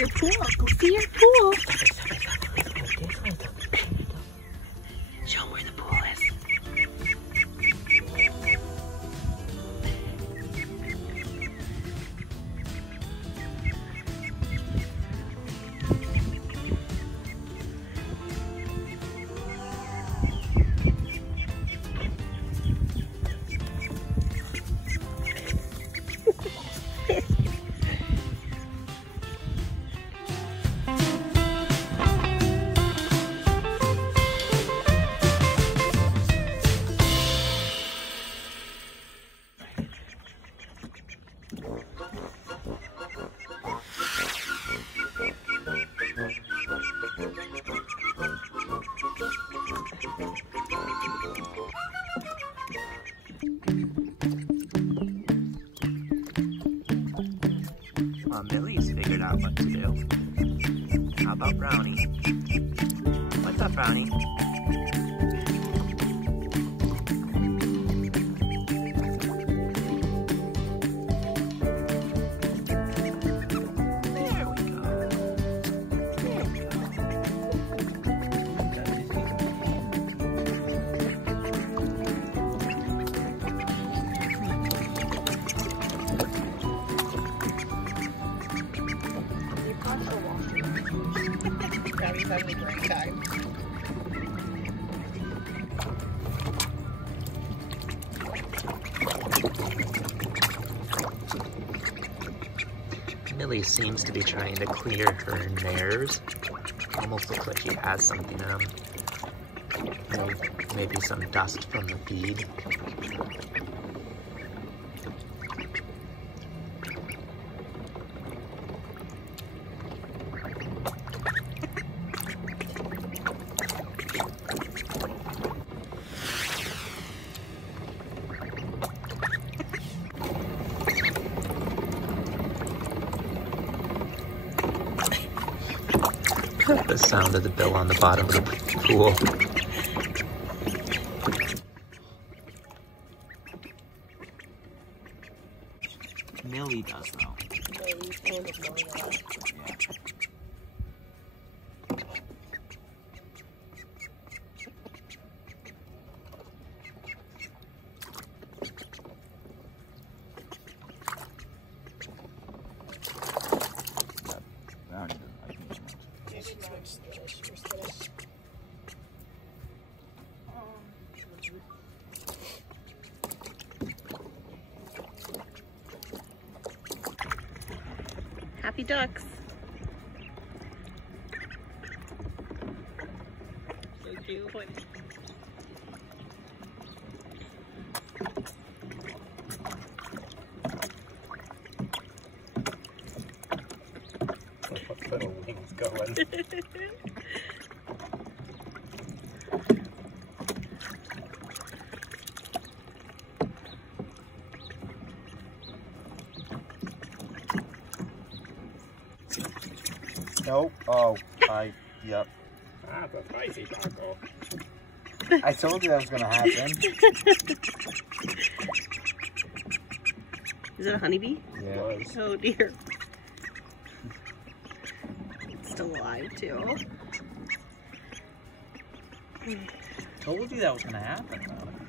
your pool. Go see your pool. Show them where the pool is. Millie's figured out what to do. How about Brownie? What's up, Brownie? There we go. There we go. Brownie's having a great time. Millie seems to be trying to clear her nares. Almost looks like she has something in them. Maybe some dust from the feed. The sound of the bill on the bottom of the pool. Millie does though. Happy ducks. So cute. Little wings going. Nope. Oh, yep. Ah, the spicy taco. I told you that was gonna happen. Is it a honeybee? Yeah. Oh dear. It's still alive too. Told you that was gonna happen though.